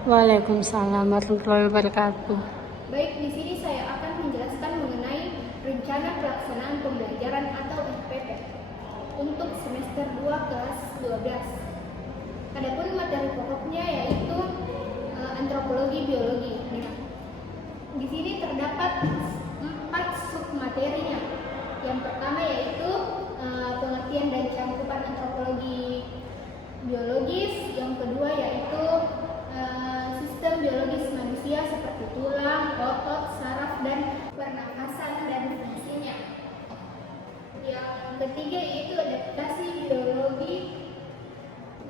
Waalaikumsalam warahmatullahi wabarakatuh. Baik, di sini saya akan menjelaskan mengenai rencana pelaksanaan pembelajaran atau RPP untuk semester 2 kelas 12. Adapun materi pokoknya yaitu antropologi biologi. Di sini terdapat 4 submaterinya. Yang pertama yaitu pengertian dan cakupan antropologi biologis. Yang kedua yaitu sistem biologis manusia seperti tulang, otot, saraf, dan pernafasan dan fungsinya. Yang ketiga yaitu adaptasi biologi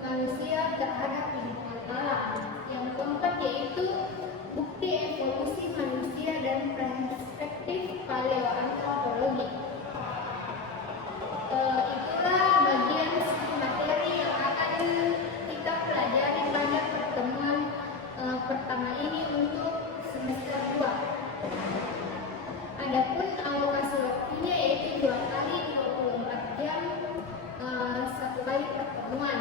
manusia terhadap lingkungan alam. Yang keempat yaitu bukti evolusi manusia dan perspektif paleoantropologi. Itulah bagian materi yang akan kita pelajari pada pertemuan pertama ini untuk semester 2. Adapun alokasi waktunya yaitu 2 kali 24 jam, 1 kali pertemuan.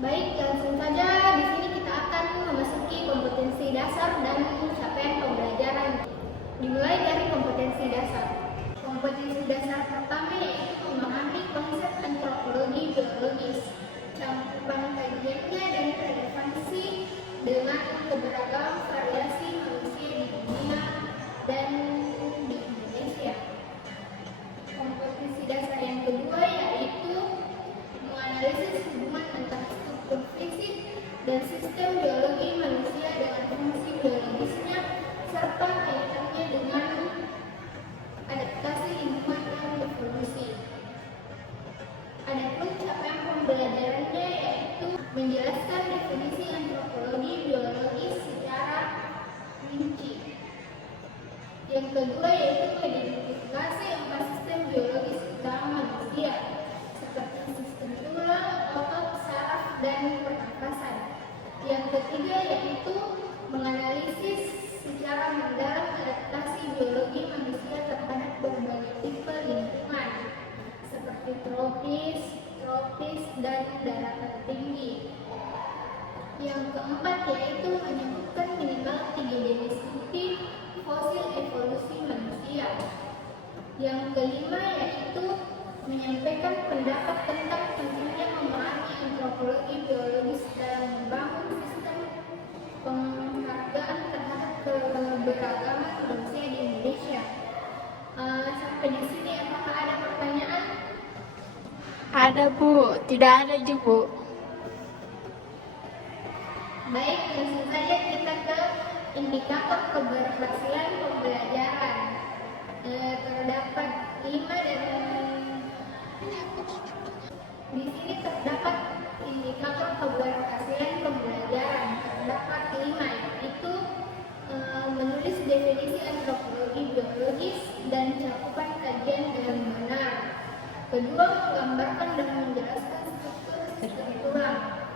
Baik, langsung saja di sini kita akan memasuki kompetensi dasar dan capaian pembelajaran. Dimulai dari kompetensi dasar. Kompetensi dasar pertama yaitu memahami konsep antropologi biologis, cakupan kajiannya dan relevansi dengan keberagaman variasi manusia di dunia dan di Indonesia. Kompetensi dasar yang kedua yaitu menganalisis hubungan antara struktur fisik dan sistem biologi manusia dengan fungsi biologisnya serta kaitannya dengan adaptasi lingkungan dan evolusi. Adapun capaian pembelajarannya yaitu menjelaskan definisi antropologi biologis secara rinci. Yang kedua yaitu mengidentifikasi 4 sistem biologis utama manusia seperti sistem tulang, otot, saraf, dan pernafasan. Yang ketiga yaitu menganalisis secara mendalam adaptasi biologi manusia terhadap berbagai tipe lingkungan seperti tropis, dan daratan tinggi. Yang keempat yaitu menyebutkan minimal 3 jenis bukti fosil evolusi manusia. Yang kelima yaitu menyampaikan pendapat tentang pentingnya memahami antropologi biologis dalam membangun sistem penghargaan terhadap keberagaman manusia di Indonesia. Sampai di sini apakah ada pertanyaan? Ada Bu, tidak ada juga Bu. Baik, langsung saja kita ke indikator keberhasilan pembelajaran. Terdapat 5 dan di sini terdapat indikator keberhasilan pembelajaran. Terdapat 5 yaitu menulis definisi antropologi biologis dan cakupan kajian dengan benar. Kedua, menggambarkan dan menjelaskan struktur sistem tulang.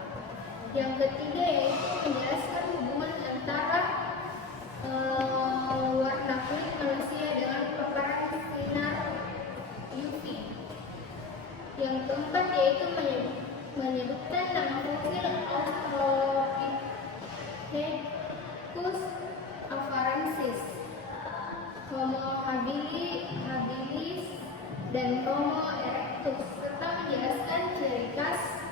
Yang ketiga yaitu menjelaskan hubungan antara warna kulit manusia dengan paparan sinar UV. Yang keempat yaitu menyebutkan nama fosil Australopithecus afarensis, Homo habilis, dan Homo erectus, serta menjelaskan ciri khas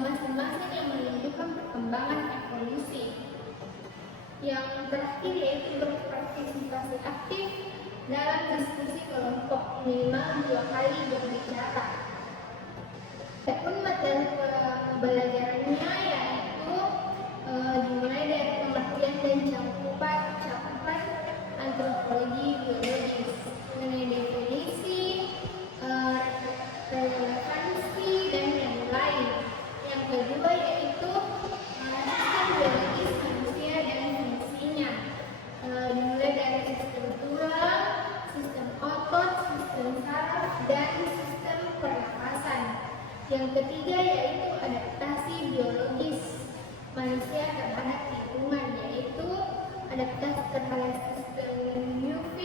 masing-masing yang menunjukkan perkembangan evolusi. Yang terakhir yaitu berpartisipasi aktif dalam diskusi kelompok, minimal 2 kali berbicara. Adapun materi pembelajarannya yaitu dimulai dari pengertian dan cakupan antropologi biologis, mengenai definisi, relevansi, dan yang lain. Yang kedua yaitu sistem biologis manusia dan fungsinya, dimulai dari sistem tulang, sistem otot, sistem saraf, dan sistem pernafasan. Yang ketiga yaitu adaptasi biologis manusia terhadap lingkungan, yaitu adaptasi terhadap sistem UV,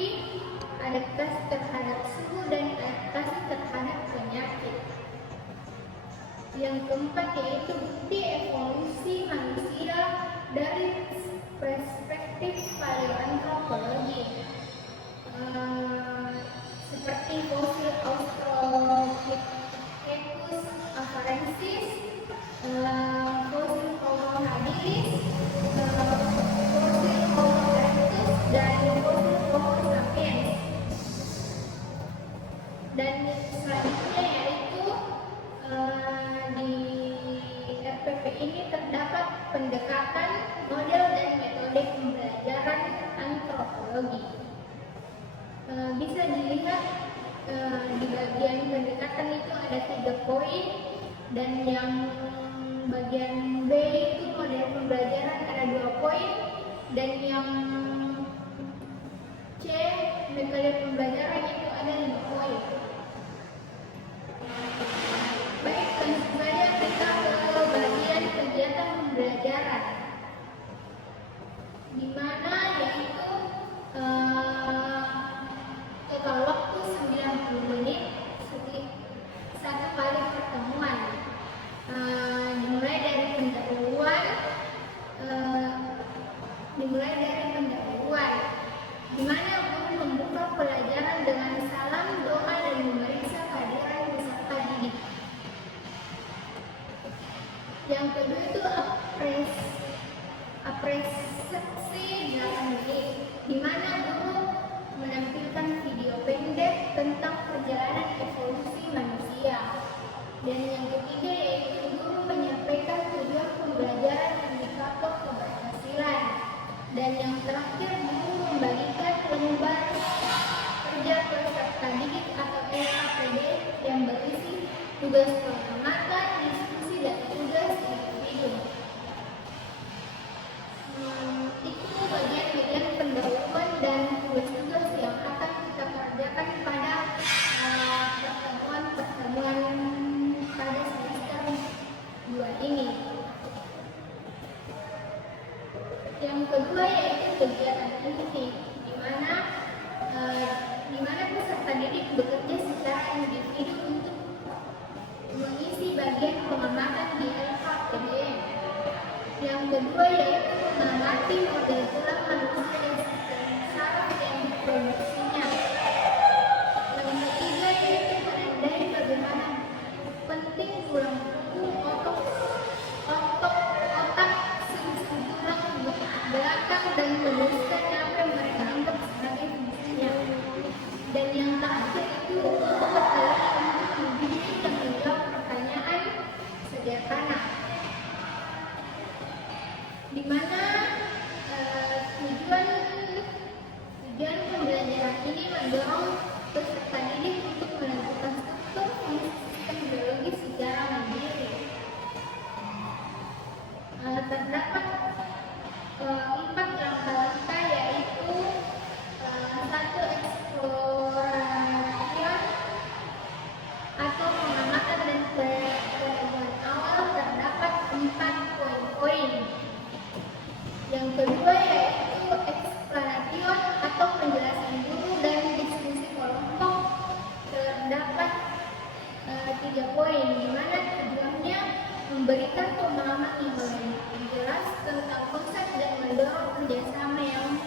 adaptasi terhadap suhu, dan adaptasi terhadap penyakit. Yang keempat yaitu bukti evolusi manusia dari perspektif paleoantropologi, seperti fosil Australopithecus afarensis, fosil Homo habilis, fosil Homo erectus, dan fosil Homo sapiens. Dan selanjutnya yaitu di RPP ini terdapat pendekatan, model, dan metode pembelajaran antropologi. Bisa dilihat di bagian pendekatan itu ada 3 poin, dan yang bagian B itu model pembelajaran ada 2 poin, dan yang C metode pembelajaran itu ada 5 poin. Baik, langsung saja kita ke bagian kegiatan pembelajaran, di mana yaitu total waktu 90 menit satu kali pertemuan. Dimulai dari pendahuluan, di mana guru membuka pelajaran dengan salam, doa, dan memeriksa kehadiran peserta didik. Yang kedua itu apresiasi 8 menit, di mana guru menampilkan video pendek tentang perjalanan evolusi manusia. Dan yang ketiga yaitu guru menyampaikan tujuan pembelajaran indikator keberhasilan. Dan yang terakhir guru membagikan lembar kerja peserta didik atau LKPD yang berisi tugas pengamatan, diskusi, dan tugas individu. Itu bagian-bagian pendahuluan dan tugas-tugas yang akan kita kerjakan pada pertemuan pada semester 2 ini. Yang kedua yaitu kegiatan inti, di mana peserta didik bekerja secara individu untuk mengisi bagian pengamatan di LKPDN. Yang kedua yaitu mengamati model tulang manusia dan sistem saraf yang diproduksinya. Yang ketiga yaitu menandai bagaimana penting tulang punggung, otak, sum-sum tulang belakang, dan menuliskan apa yang mereka anggap sebagai fungsinya. Dan yang terakhir itu membuat alat untuk membimbing dan menjawab pertanyaan sederhana, di mana tujuan pembelajaran ini mendorong peserta didik untuk menentukan struktur fungsi sistem biologis secara mandiri. Terdapat 4 langkah-langkah yaitu 1. Eksplorasi atau pengamatan dan pengetahuan awal, terdapat 4 poin-poin. Yang kedua yaitu eksplanation atau penjelasan guru dan diskusi kelompok, terdapat 3 poin, di mana tujuannya memberikan pemahaman yang lebih jelas tentang konsep dan mendorong kerjasama yang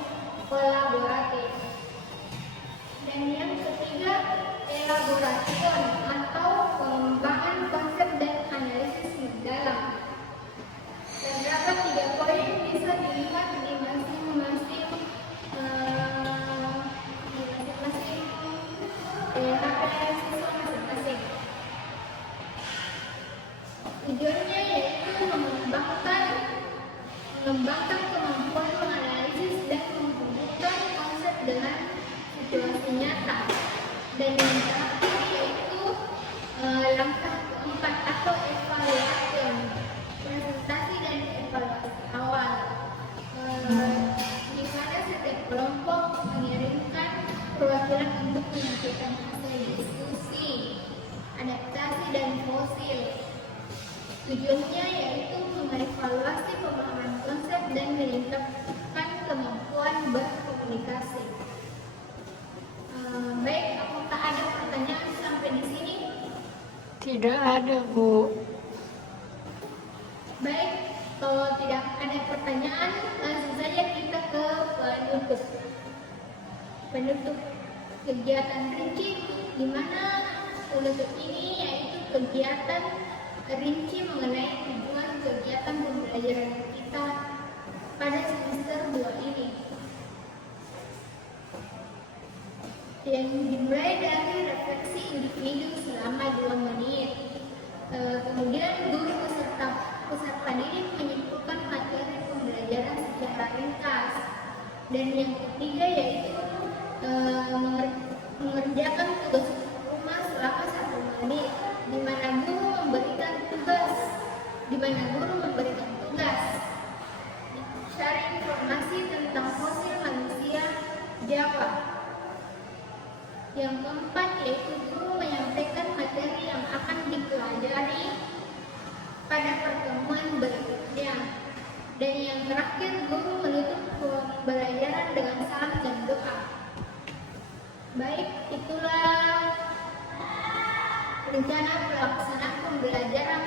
kolaboratif. Dan yang ketiga, elaboration atau pengembangan konsep dan analisis mendalam. Terdapat 3 poin, bisa dilihat di masing-masing HP siswa masing-masing. Tujuannya yaitu mengembangkan kemampuan menganalisis dan menghubungkan konsep dengan situasi nyata. Dan yang terakhir yaitu langkah keempat atau evaluation, presentasi dan evaluasi awal, di mana setiap kelompok mengirimkan perwakilan untuk menyampaikan hasil diskusi, adaptasi, dan fosil. Tujuannya yaitu mengevaluasi pemahaman konsep dan meningkatkan kemampuan berkomunikasi. Baik, apakah ada pertanyaan sampai di sini? Tidak ada, Bu. Baik, kalau tidak ada pertanyaan, langsung saja kita ke penutup. Penutup kegiatan rinci di mana penutup ini yaitu kegiatan rinci mengenai tujuan kegiatan pembelajaran kita pada semester 2 ini. Yang dimulai dari refleksi individu selama 2 menit. Kemudian guru peserta didik menyimpulkan materi pembelajaran secara ringkas. Dan yang ketiga yaitu mengerjakan tugas rumah selama 1 menit, di mana guru memberikan tugas, cari informasi tentang fosil manusia Jawa. Yang keempat yaitu guru menyampaikan materi yang akan dipelajari pada pertemuan berikutnya. Dan yang terakhir, guru menutup pembelajaran dengan salam dan doa. Baik, itulah rencana pelaksanaan pembelajaran